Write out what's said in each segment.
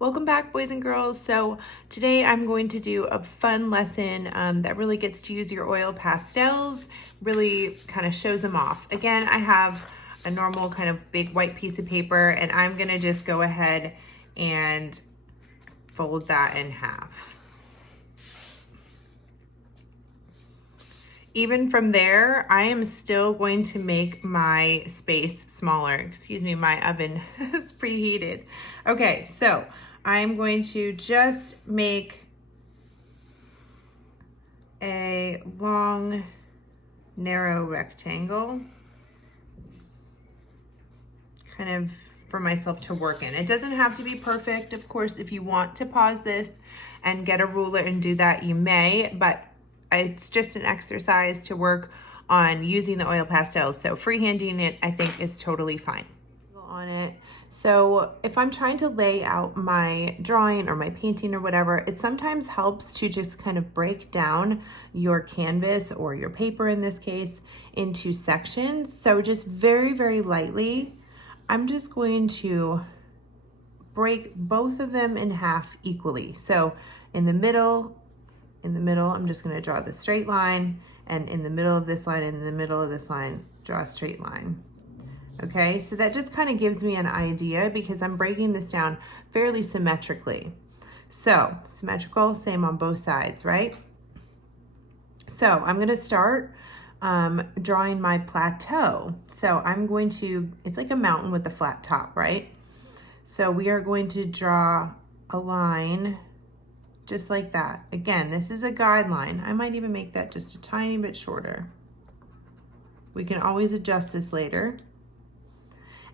Welcome back, boys and girls. So today I'm going to do a fun lesson that really gets to use your oil pastels, really kind of shows them off. Again, I have a normal kind of big white piece of paper, and I'm gonna just go ahead and fold that in half. Even from there, I am still going to make my space smaller. Excuse me, my oven is preheated. Okay, so I'm going to just make a long, narrow rectangle, kind of for myself to work in. It doesn't have to be perfect. Of course, if you want to pause this and get a ruler and do that, you may, but it's just an exercise to work on using the oil pastels. So freehanding it, I think, is totally fine. On it. So if I'm trying to lay out my drawing or my painting or whatever, it sometimes helps to just kind of break down your canvas or your paper in this case into sections. So just very, very lightly, I'm just going to break both of them in half equally. So in the middle, I'm just going to draw the straight line, and in the middle of this line, in the middle of this line, draw a straight line. Okay, so that just kind of gives me an idea because I'm breaking this down fairly symmetrically. So symmetrical, same on both sides, right? So I'm going to start drawing my plateau. So I'm going to, it's like a mountain with a flat top, right? So we are going to draw a line just like that. Again, this is a guideline. I might even make that just a tiny bit shorter. We can always adjust this later.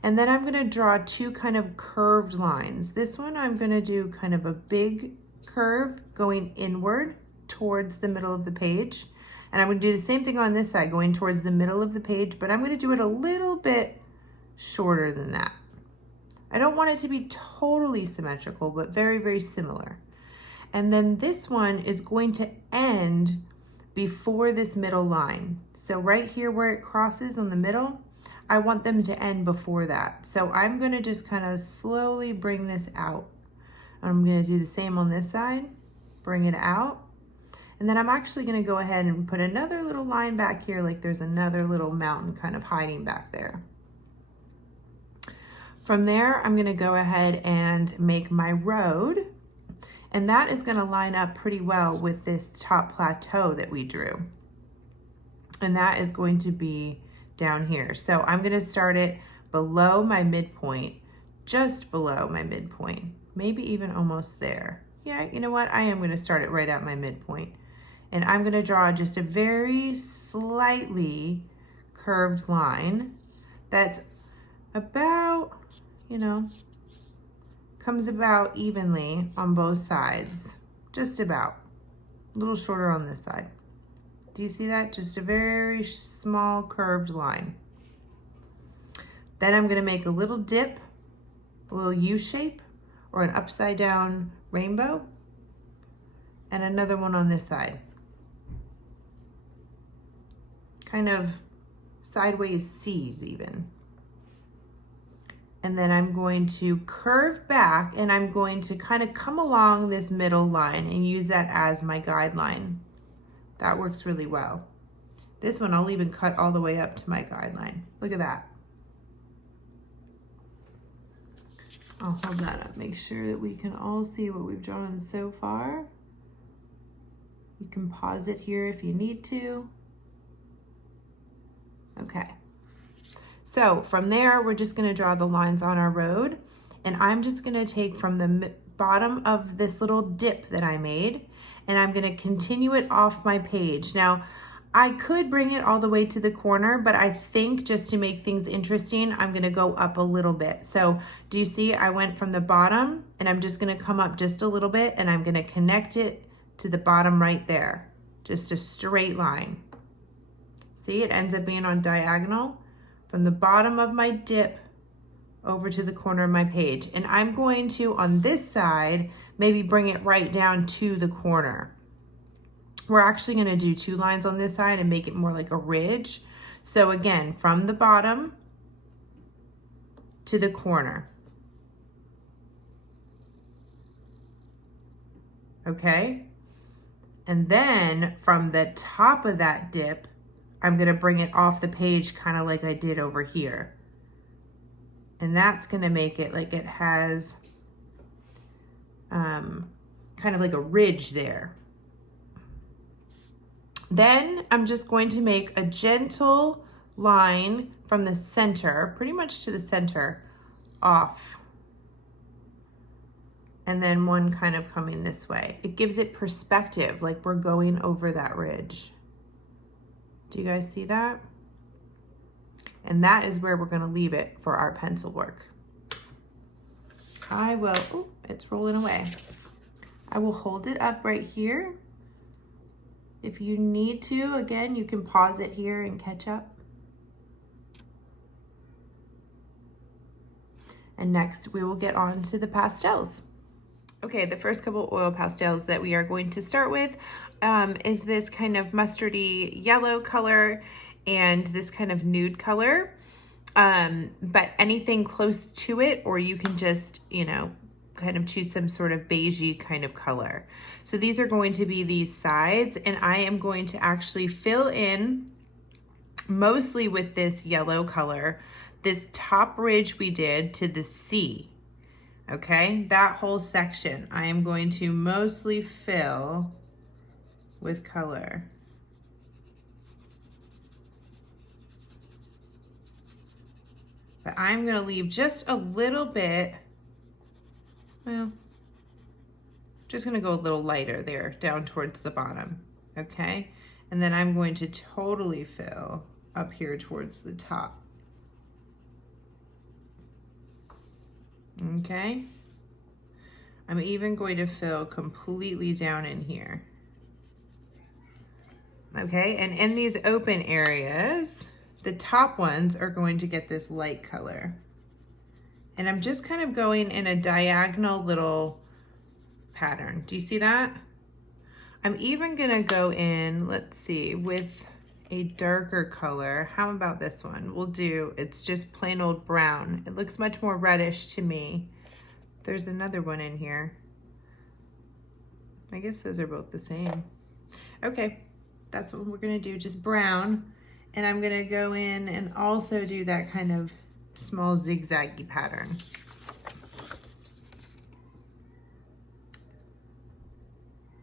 And then I'm going to draw two kind of curved lines. This one I'm going to do kind of a big curve going inward towards the middle of the page. And I'm going to do the same thing on this side, going towards the middle of the page, but I'm going to do it a little bit shorter than that. I don't want it to be totally symmetrical, but very, very similar. And then this one is going to end before this middle line. So right here where it crosses on the middle, I want them to end before that. So I'm going to just kind of slowly bring this out. I'm going to do the same on this side, bring it out. And then I'm actually going to go ahead and put another little line back here, like there's another little mountain kind of hiding back there. From there, I'm going to go ahead and make my road. And that is going to line up pretty well with this top plateau that we drew. And that is going to be down here. So I'm going to start it below my midpoint, just below my midpoint, maybe even almost there. Yeah, you know what? I am going to start it right at my midpoint. And I'm going to draw just a very slightly curved line that's about, comes about evenly on both sides, just about, a little shorter on this side. Do you see that? Just a very small curved line. Then I'm going to make a little dip, a little U shape, or an upside down rainbow, and another one on this side. Kind of sideways C's even. And then I'm going to curve back, and I'm going to kind of come along this middle line and use that as my guideline. That works really well. This one I'll even cut all the way up to my guideline. Look at that. I'll hold that up, make sure that we can all see what we've drawn so far. You can pause it here if you need to. Okay. So from there, we're just going to draw the lines on our road, and I'm just going to take from the bottom of this little dip that I made, and I'm going to continue it off my page. Now, I could bring it all the way to the corner, but I think just to make things interesting, I'm going to go up a little bit. So do you see I went from the bottom, and I'm just going to come up just a little bit, and I'm going to connect it to the bottom right there. Just a straight line. See, it ends up being on diagonal from the bottom of my dip over to the corner of my page. And I'm going to, on this side, maybe bring it right down to the corner. We're actually going to do two lines on this side and make it more like a ridge. So again, from the bottom to the corner. okay? And then from the top of that dip, I'm gonna bring it off the page kind of like I did over here. And that's gonna make it like it has kind of like a ridge there. Then I'm just going to make a gentle line from the center, pretty much to the center, off. And then one kind of coming this way. It gives it perspective, like we're going over that ridge. Do you guys see that? And that is where we're gonna leave it for our pencil work. I will, oh, it's rolling away. I will hold it up right here. If you need to, again, you can pause it here and catch up. And next we will get on to the pastels. Okay, the first couple oil pastels that we are going to start with is this kind of mustardy yellow color and this kind of nude color. But anything close to it, or you can just, you know, kind of choose some sort of beigey kind of color. So these are going to be these sides, and I am going to actually fill in mostly with this yellow color, this top ridge we did to the C. Okay, that whole section I am going to mostly fill with color. But I'm gonna leave just a little bit, well, just gonna go a little lighter there down towards the bottom, okay? And then I'm going to totally fill up here towards the top. Okay, I'm even going to fill completely down in here. Okay, and in these open areas, the top ones are going to get this light color. And I'm just kind of going in a diagonal little pattern. Do you see that? I'm even gonna go in, let's see, with a darker color. How about this one? We'll do, it's just plain old brown. It looks much more reddish to me. There's another one in here. I guess those are both the same. Okay, that's what we're gonna do, just brown. And I'm gonna go in and also do that kind of small zigzaggy pattern.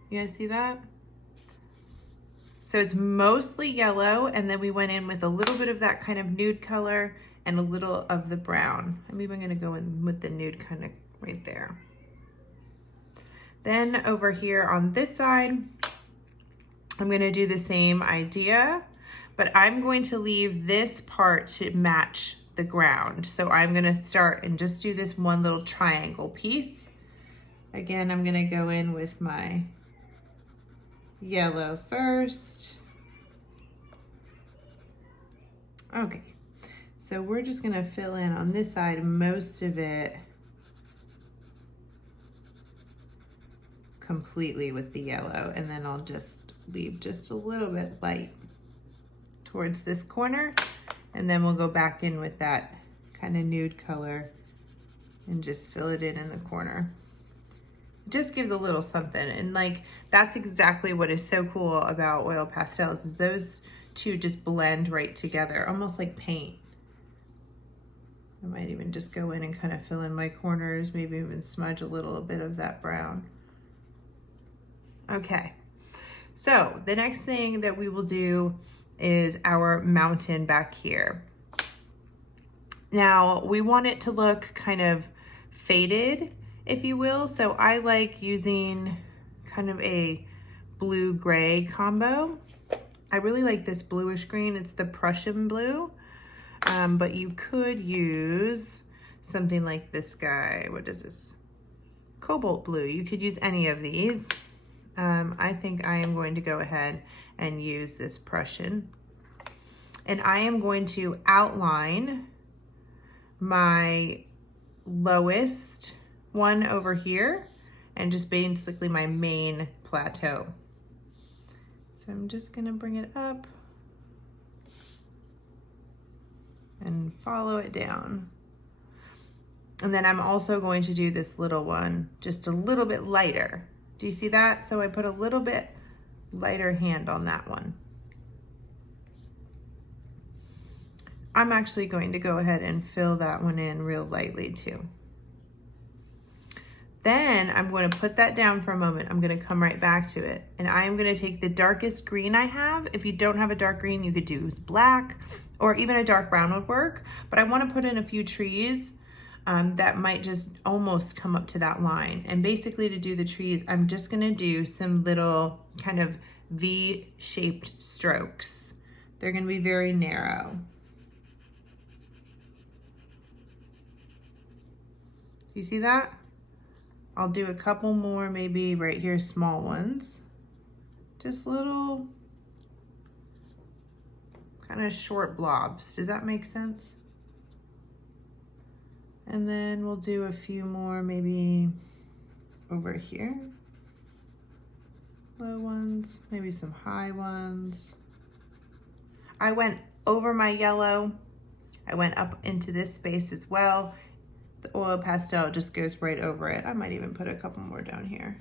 You guys see that? So it's mostly yellow, and then we went in with a little bit of that kind of nude color and a little of the brown. I'm even gonna go in with the nude kind of right there. Then over here on this side, I'm gonna do the same idea, but I'm going to leave this part to match the ground. So I'm gonna start and just do this one little triangle piece. Again, I'm gonna go in with my yellow first. Okay, so we're just gonna fill in on this side most of it completely with the yellow, and then I'll just leave just a little bit light towards this corner, and then we'll go back in with that kind of nude color and just fill it in the corner. Just gives a little something, and like that's exactly what is so cool about oil pastels, is those two just blend right together, almost like paint. I might even just go in and kind of fill in my corners, maybe even smudge a little bit of that brown. Okay, so the next thing that we will do is our mountain back here. Now we want it to look kind of faded, if you will. So I like using kind of a blue-gray combo. I really like this bluish green. It's the Prussian blue, but you could use something like this guy. What is this? Cobalt blue. You could use any of these. I think I am going to go ahead and use this Prussian. And I am going to outline my lowest one over here and just basically my main plateau. So I'm just gonna bring it up and follow it down. And then I'm also going to do this little one just a little bit lighter. Do you see that? So I put a little bit lighter hand on that one. I'm actually going to go ahead and fill that one in real lightly too. Then I'm going to put that down for a moment. I'm going to come right back to it. And I am going to take the darkest green I have. If you don't have a dark green, you could use black or even a dark brown would work. But I want to put in a few trees that might just almost come up to that line. And basically to do the trees, I'm just going to do some little kind of V-shaped strokes. They're going to be very narrow. You see that? I'll do a couple more, maybe right here, small ones. Just little kind of short blobs. Does that make sense? And then we'll do a few more, maybe over here. Low ones, maybe some high ones. I went over my yellow. I went up into this space as well. The oil pastel just goes right over it. I might even put a couple more down here.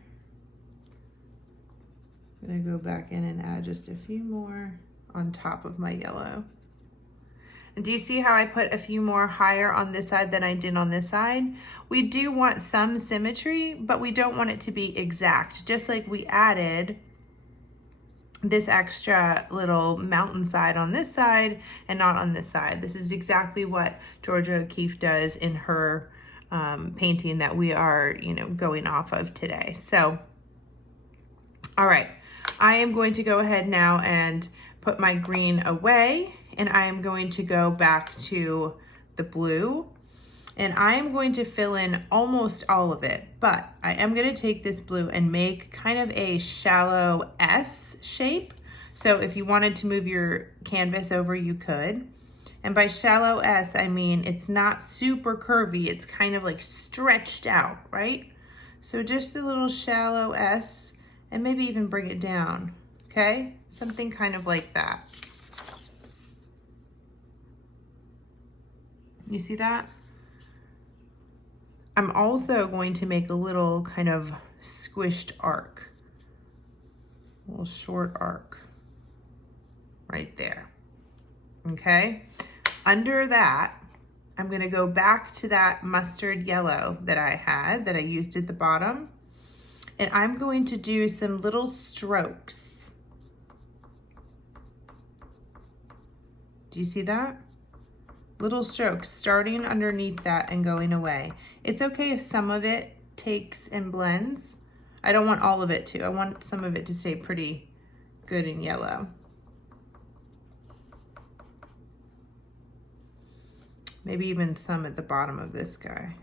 I'm gonna go back in and add just a few more on top of my yellow. And do you see how I put a few more higher on this side than I did on this side? We do want some symmetry, but we don't want it to be exact. Just like we added this extra little mountainside on this side and not on this side. This is exactly what Georgia O'Keeffe does in her painting that we are, going off of today. So, all right, I am going to go ahead now and put my green away, and I am going to go back to the blue, and I am going to fill in almost all of it, but I am going to take this blue and make kind of a shallow S shape. So if you wanted to move your canvas over, you could. And by shallow S, I mean it's not super curvy, it's kind of like stretched out, right? So just a little shallow S, and maybe even bring it down, okay? Something kind of like that. You see that? I'm also going to make a little kind of squished arc, a little short arc right there, okay? Under that, I'm gonna go back to that mustard yellow that I had, that I used at the bottom, and I'm going to do some little strokes. Do you see that? Little strokes starting underneath that and going away. It's okay if some of it takes and blends. I don't want all of it to. I want some of it to stay pretty good in yellow. Maybe even some at the bottom of this guy.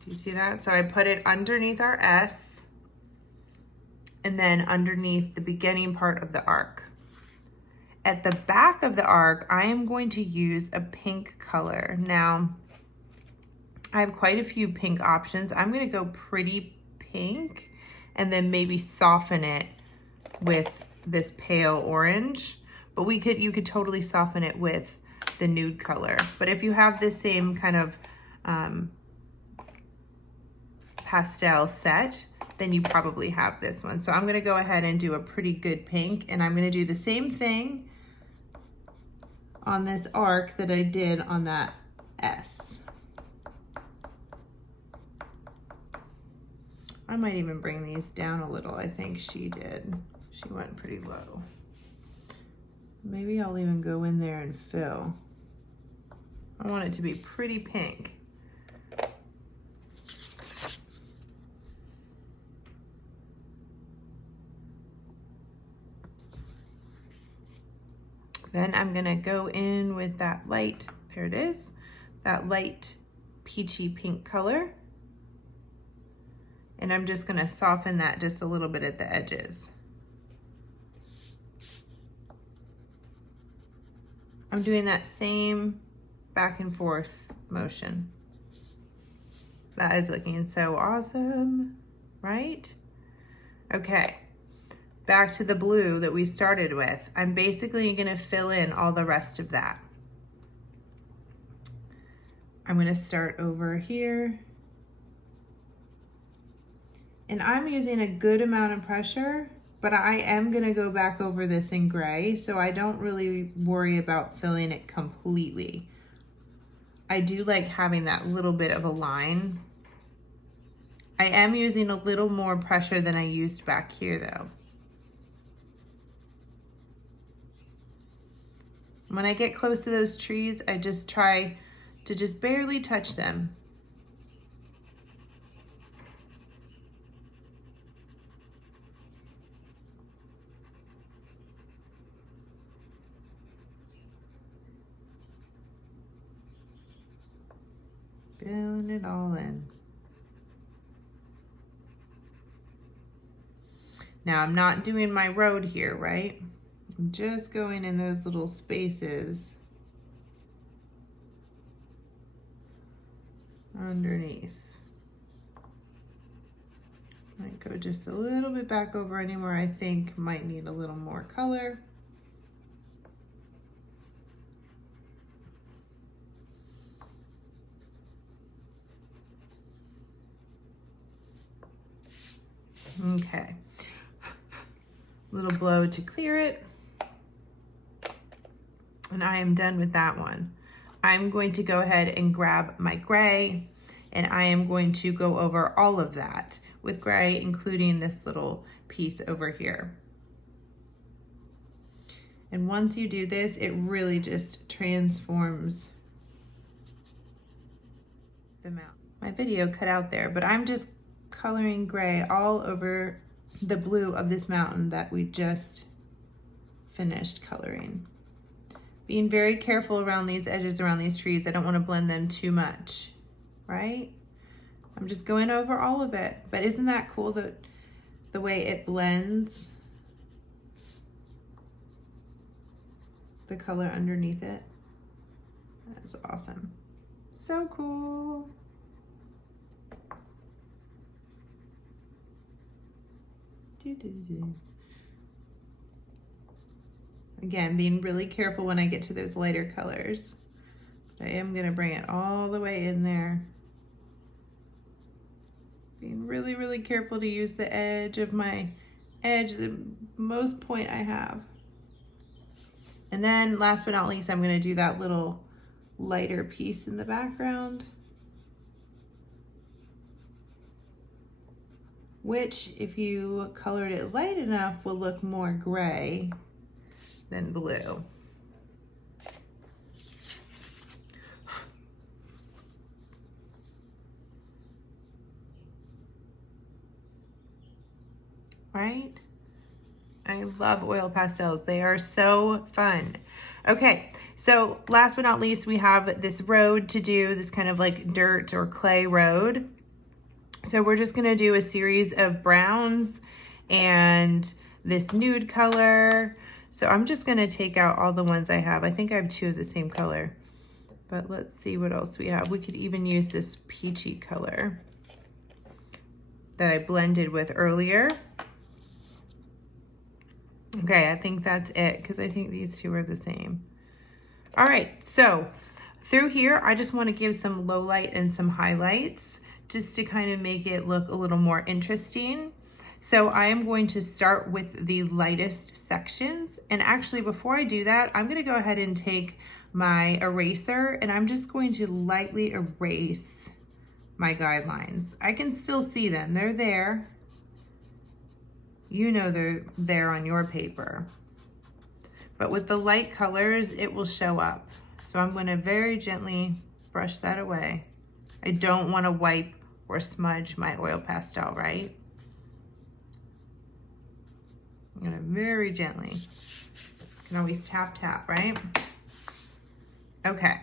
Do you see that? So I put it underneath our S and then underneath the beginning part of the arc. At the back of the arc, I am going to use a pink color. Now, I have quite a few pink options. I'm gonna go pretty pink and then maybe soften it with this pale orange, but you could totally soften it with the nude color. But if you have the same kind of pastel set, then you probably have this one. So I'm gonna go ahead and do a pretty good pink, and I'm gonna do the same thing on this arc that I did on that S. I might even bring these down a little. I think she did. She went pretty low. Maybe I'll even go in there and fill. I want it to be pretty pink. Then I'm gonna go in with that light, there it is, that light peachy pink color. And I'm just gonna soften that just a little bit at the edges. I'm doing that same back and forth motion. That is looking so awesome, right? Okay. Back to the blue that we started with. I'm basically gonna fill in all the rest of that. I'm gonna start over here And I'm using a good amount of pressure, but I am gonna go back over this in gray, so I don't really worry about filling it completely. I do like having that little bit of a line. I am using a little more pressure than I used back here though. When I get close to those trees, I just try to just barely touch them. Filling it all in. Now I'm not doing my road here, right? I'm just going in those little spaces underneath. Might go just a little bit back over anywhere I think might need a little more color. Okay. Little blow to clear it. And I am done with that one. I'm going to go ahead and grab my gray, and I am going to go over all of that with gray, including this little piece over here. And once you do this, it really just transforms the mountain. My video cut out there, but I'm just coloring gray all over the blue of this mountain that we just finished coloring. Being very careful around these edges, around these trees. I don't want to blend them too much, right? I'm just going over all of it. But isn't that cool, that the way it blends the color underneath it? That's awesome. So cool. Again, being really careful when I get to those lighter colors. But I am going to bring it all the way in there. Being really, really careful to use the edge of my edge, the most point I have. And then last but not least, I'm going to do that little lighter piece in the background, which if you colored it light enough will look more gray than blue. Right? I love oil pastels. They are so fun. Okay, so last but not least, we have this road to do, this kind of like dirt or clay road. So we're just gonna do a series of browns and this nude color. So I'm just gonna take out all the ones I have. I think I have 2 of the same color, but let's see what else we have. We could even use this peachy color that I blended with earlier. Okay, I think that's it, because I think these 2 are the same. All right, so through here, I just want to give some low light and some highlights just to kind of make it look a little more interesting. So I am going to start with the lightest sections. And actually, before I do that, I'm going to go ahead and take my eraser, and I'm just going to lightly erase my guidelines. I can still see them. They're there. You know they're there on your paper. But with the light colors, it will show up. So I'm going to very gently brush that away. I don't want to wipe or smudge my oil pastel, right? I'm going to very gently. You can always tap, tap, right? Okay.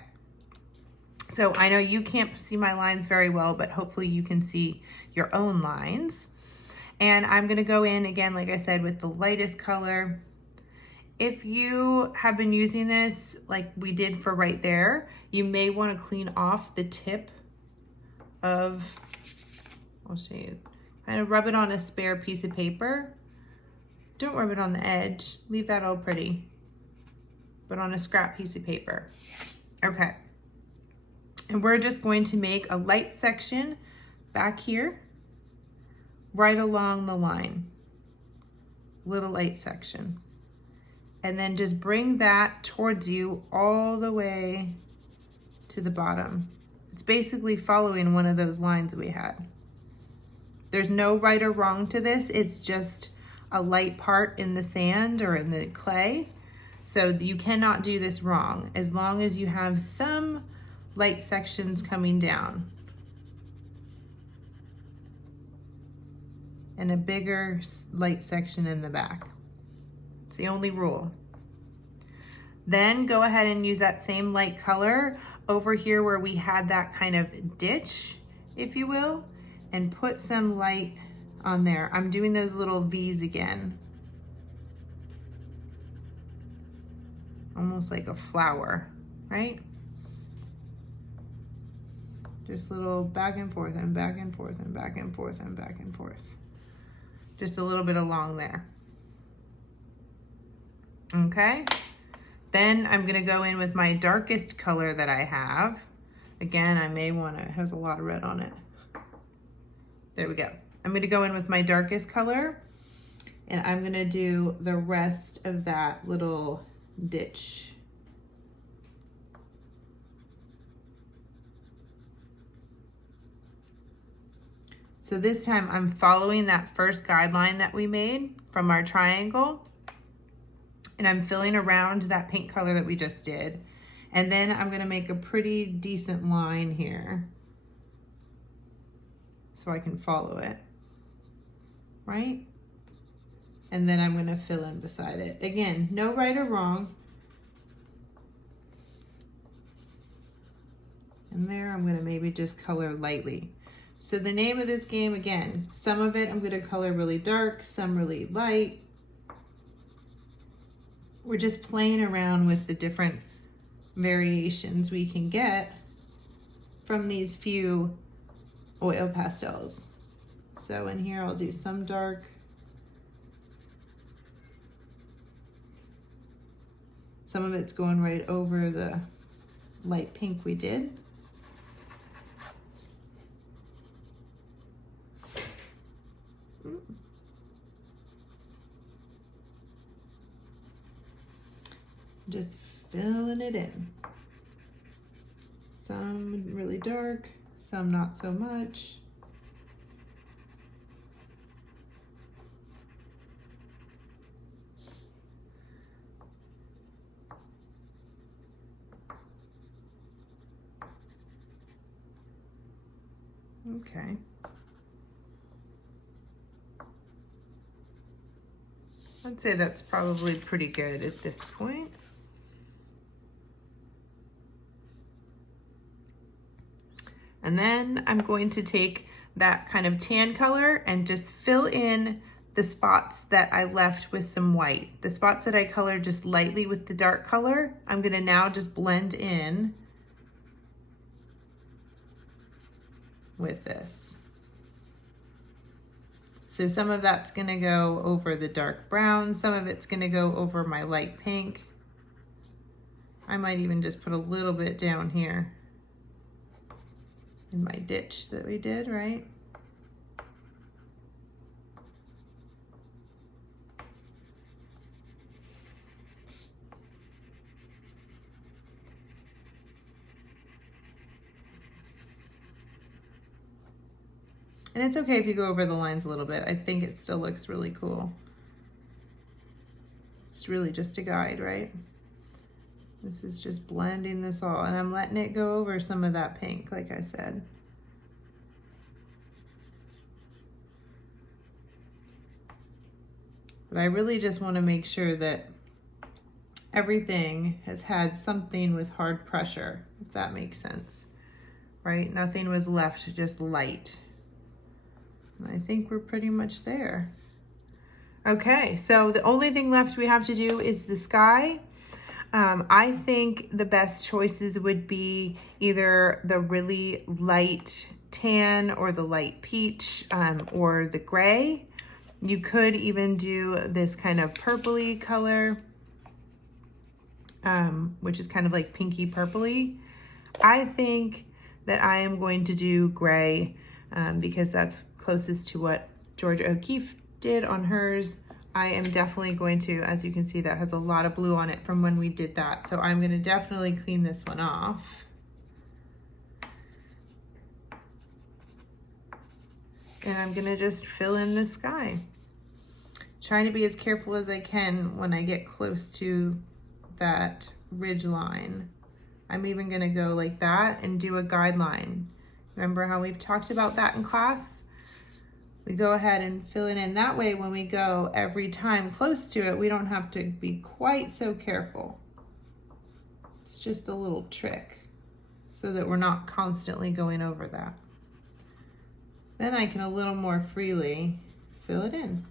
So I know you can't see my lines very well, but hopefully you can see your own lines. And I'm gonna go in again, like I said, with the lightest color. If you have been using this like we did for right there, you may wanna clean off the tip of, I'll show you, kind of rub it on a spare piece of paper. Don't rub it on the edge, leave that all pretty, but on a scrap piece of paper. Okay, and we're just going to make a light section back here right along the line, little light section. And then just bring that towards you all the way to the bottom. It's basically following one of those lines we had. There's no right or wrong to this. It's just a light part in the sand or in the clay. So you cannot do this wrong as long as you have some light sections coming down and a bigger light section in the back. It's the only rule. Then go ahead and use that same light color over here where we had that kind of ditch, if you will, and put some light on there. I'm doing those little V's again. Almost like a flower, right? Just little back and forth and back and forth and back and forth and back and forth. Just a little bit along there. Okay. Then I'm gonna go in with my darkest color that I have. Again, I may wanna, it has a lot of red on it. There we go. I'm gonna go in with my darkest color and I'm gonna do the rest of that little ditch. So this time I'm following that first guideline that we made from our triangle, and I'm filling around that pink color that we just did. And then I'm gonna make a pretty decent line here so I can follow it, right? And then I'm gonna fill in beside it. Again, no right or wrong. And there I'm gonna maybe just color lightly. So the name of this game, again, some of it I'm gonna color really dark, some really light. We're just playing around with the different variations we can get from these few oil pastels. So in here I'll do some dark, some of it's going right over the light pink we did. Just filling it in. Some really dark, some not so much. Okay. I'd say that's probably pretty good at this point. And then I'm going to take that kind of tan color and just fill in the spots that I left with some white. The spots that I colored just lightly with the dark color, I'm gonna now just blend in with this. So some of that's gonna go over the dark brown, some of it's gonna go over my light pink. I might even just put a little bit down here in my ditch that we did, right? And it's okay if you go over the lines a little bit. I think it still looks really cool. It's really just a guide, right? This is just blending this all, and I'm letting it go over some of that pink, like I said. But I really just want to make sure that everything has had something with hard pressure, if that makes sense, right? Nothing was left just light. And I think we're pretty much there. Okay, so the only thing left we have to do is the sky. I think the best choices would be either the really light tan or the light peach or the gray. You could even do this kind of purpley color, which is kind of like pinky purpley. I think that I am going to do gray because that's closest to what Georgia O'Keeffe did on hers. I am definitely going to, as you can see, that has a lot of blue on it from when we did that. So I'm going to definitely clean this one off. And I'm going to just fill in the sky. Trying to be as careful as I can when I get close to that ridge line. I'm even going to go like that and do a guideline. Remember how we've talked about that in class? We go ahead and fill it in. That way when we go every time close to it, we don't have to be quite so careful. It's just a little trick so that we're not constantly going over that. Then I can a little more freely fill it in.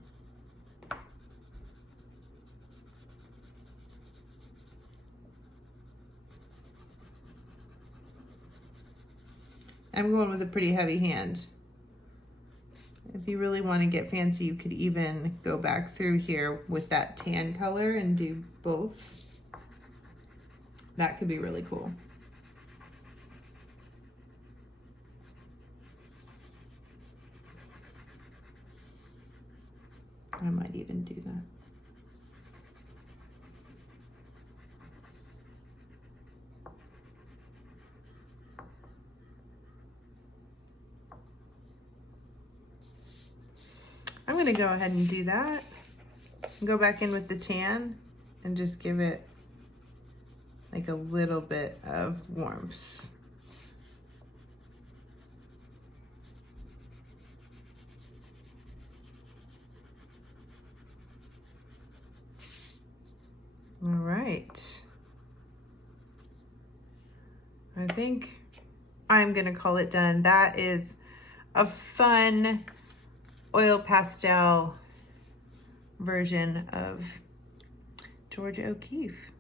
I'm going with a pretty heavy hand. If you really want to get fancy, you could even go back through here with that tan color and do both. That could be really cool. I might even do that. I'm gonna go ahead and do that. Go back in with the tan and just give it like a little bit of warmth. All right. I think I'm gonna call it done. That is a fun oil pastel version of Georgia O'Keeffe.